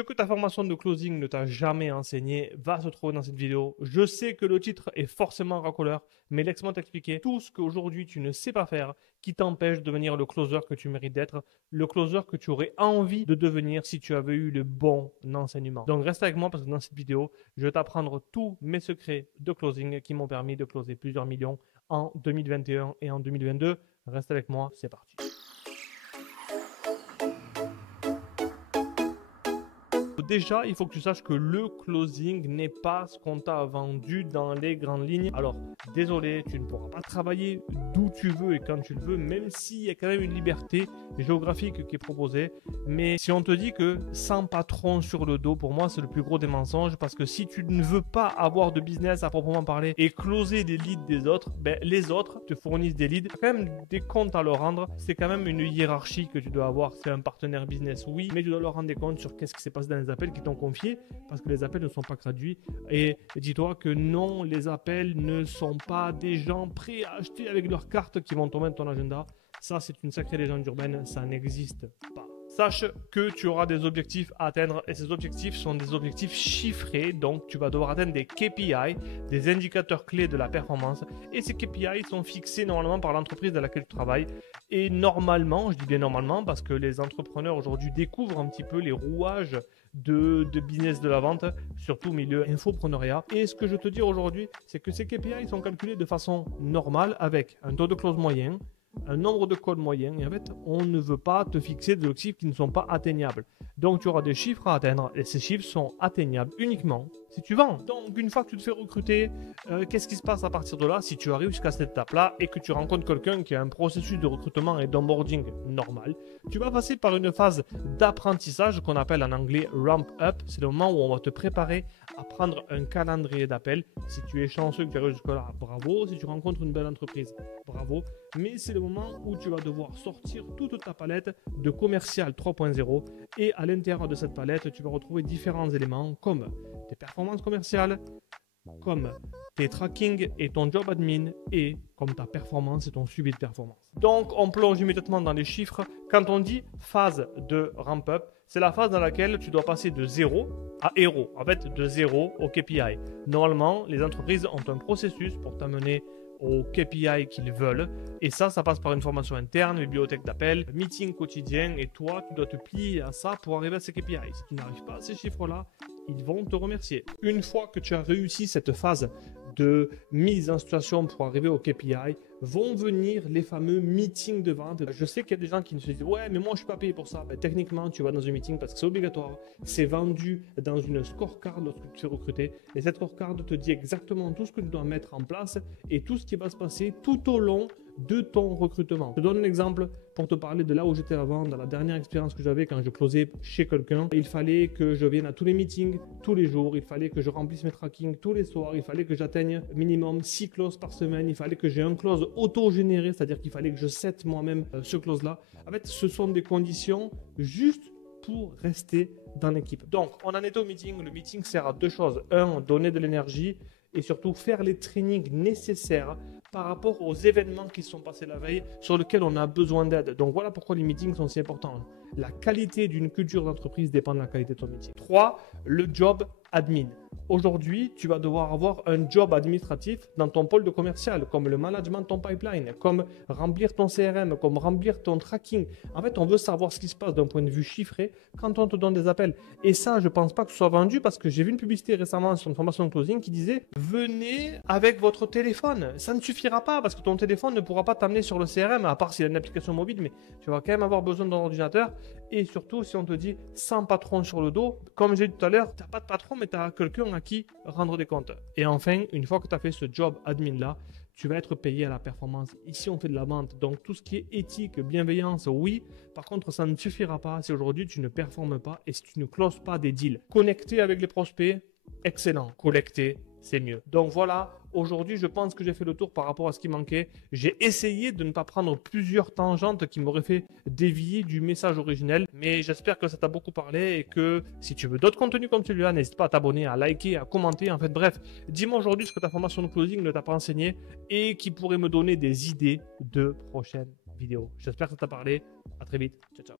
Ce que ta formation de closing ne t'a jamais enseigné va se trouver dans cette vidéo. Je sais que le titre est forcément racoleur, mais laisse-moi t'expliquer tout ce qu'aujourd'hui tu ne sais pas faire qui t'empêche de devenir le closer que tu mérites d'être, le closer que tu aurais envie de devenir si tu avais eu le bon enseignement. Donc reste avec moi parce que dans cette vidéo, je vais t'apprendre tous mes secrets de closing qui m'ont permis de closer plusieurs millions en 2021 et en 2022. Reste avec moi, c'est parti. Déjà, il faut que tu saches que le closing n'est pas ce qu'on t'a vendu dans les grandes lignes. Alors, désolé, tu ne pourras pas travailler d'où tu veux et quand tu le veux, même s'il y a quand même une liberté géographique qui est proposée. Mais si on te dit que sans patron sur le dos, pour moi, c'est le plus gros des mensonges parce que si tu ne veux pas avoir de business à proprement parler et closer des leads des autres, ben, les autres te fournissent des leads. Tu as quand même des comptes à leur rendre. C'est quand même une hiérarchie que tu dois avoir. C'est un partenaire business, oui, mais tu dois leur rendre des comptes sur qu'est-ce qui s'est passé dans les appels qui t'ont confié parce que les appels ne sont pas traduits. Et dis-toi que non, les appels ne sont pas des gens prêts à acheter avec leurs cartes qui vont tomber dans ton agenda. Ça, c'est une sacrée légende urbaine. Ça n'existe pas. Sache que tu auras des objectifs à atteindre et ces objectifs sont des objectifs chiffrés. Donc, tu vas devoir atteindre des KPI, des indicateurs clés de la performance. Et ces KPI sont fixés normalement par l'entreprise dans laquelle tu travailles. Et normalement, je dis bien normalement parce que les entrepreneurs aujourd'hui découvrent un petit peu les rouages de business de la vente, surtout au milieu infopreneuriat. Et ce que je te dis aujourd'hui, c'est que ces KPI sont calculés de façon normale avec un taux de close moyen, un nombre de calls moyen. Et en fait, on ne veut pas te fixer des objectifs qui ne sont pas atteignables. Donc, tu auras des chiffres à atteindre et ces chiffres sont atteignables uniquement si tu vends. Donc, une fois que tu te fais recruter, qu'est-ce qui se passe à partir de là si tu arrives jusqu'à cette étape-là et que tu rencontres quelqu'un qui a un processus de recrutement et d'onboarding normal? Tu vas passer par une phase d'apprentissage qu'on appelle en anglais ramp up. C'est le moment où on va te préparer à prendre un calendrier d'appels. Si tu es chanceux que tu arrives jusque-là, bravo. Si tu rencontres une belle entreprise, bravo. Mais c'est le moment où tu vas devoir sortir toute ta palette de commercial 3.0 et à l'intérieur de cette palette, tu vas retrouver différents éléments comme tes performances commerciales, comme tes tracking et ton job admin et comme ta performance et ton suivi de performance. Donc, on plonge immédiatement dans les chiffres. Quand on dit phase de ramp-up, c'est la phase dans laquelle tu dois passer de 0 à héros. En fait, de 0 au KPI. Normalement, les entreprises ont un processus pour t'amener au KPI qu'ils veulent. Et ça passe par une formation interne, bibliothèque d'appel, meeting quotidien. Et toi, tu dois te plier à ça pour arriver à ces KPI. Si tu n'arrives pas à ces chiffres-là, ils vont te remercier. Une fois que tu as réussi cette phase de mise en situation pour arriver au KPI, vont venir les fameux meetings de vente. Je sais qu'il y a des gens qui se disent « Ouais, mais moi, je ne suis pas payé pour ça. » Techniquement, tu vas dans un meeting parce que c'est obligatoire. C'est vendu dans une scorecard lorsque tu te fais recruter. Et cette scorecard te dit exactement tout ce que tu dois mettre en place et tout ce qui va se passer tout au long de ton recrutement. Je te donne un exemple pour te parler de là où j'étais avant, dans la dernière expérience que j'avais quand je closais chez quelqu'un. Il fallait que je vienne à tous les meetings, tous les jours. Il fallait que je remplisse mes trackings tous les soirs. Il fallait que j'atteigne minimum 6 closes par semaine. Il fallait que j'ai un close auto-généré, c'est-à-dire qu'il fallait que je set moi-même ce close-là. En fait, ce sont des conditions juste pour rester dans l'équipe. Donc, on en est au meeting. Le meeting sert à deux choses. Un, donner de l'énergie et surtout faire les trainings nécessaires par rapport aux événements qui se sont passés la veille sur lesquels on a besoin d'aide. Donc voilà pourquoi les meetings sont si importants. La qualité d'une culture d'entreprise dépend de la qualité de ton meeting. 3. Le job admin. Aujourd'hui, tu vas devoir avoir un job administratif dans ton pôle de commercial, comme le management de ton pipeline, comme remplir ton CRM, comme remplir ton tracking. En fait, on veut savoir ce qui se passe d'un point de vue chiffré quand on te donne des appels. Et ça, je ne pense pas que ce soit vendu parce que j'ai vu une publicité récemment sur une formation de closing qui disait « Venez avec votre téléphone ». Ça ne suffira pas parce que ton téléphone ne pourra pas t'amener sur le CRM, à part s'il y a une application mobile, mais tu vas quand même avoir besoin d'un ordinateur. Et surtout, si on te dit sans patron sur le dos, comme j'ai dit tout à l'heure, tu n'as pas de patron, mais tu as quelqu'un à qui rendre des comptes. Et enfin, une fois que tu as fait ce job admin-là, tu vas être payé à la performance. Ici, on fait de la vente. Donc, tout ce qui est éthique, bienveillance, oui. Par contre, ça ne suffira pas si aujourd'hui, tu ne performes pas et si tu ne closes pas des deals. Connecter avec les prospects, excellent. Collecter, c'est mieux. Donc voilà, aujourd'hui, je pense que j'ai fait le tour par rapport à ce qui manquait. J'ai essayé de ne pas prendre plusieurs tangentes qui m'auraient fait dévier du message originel. Mais j'espère que ça t'a beaucoup parlé et que si tu veux d'autres contenus comme celui-là, n'hésite pas à t'abonner, à liker, à commenter. En fait, bref, dis-moi aujourd'hui ce que ta formation de closing ne t'a pas enseigné et qui pourrait me donner des idées de prochaines vidéos. J'espère que ça t'a parlé. À très vite. Ciao, ciao.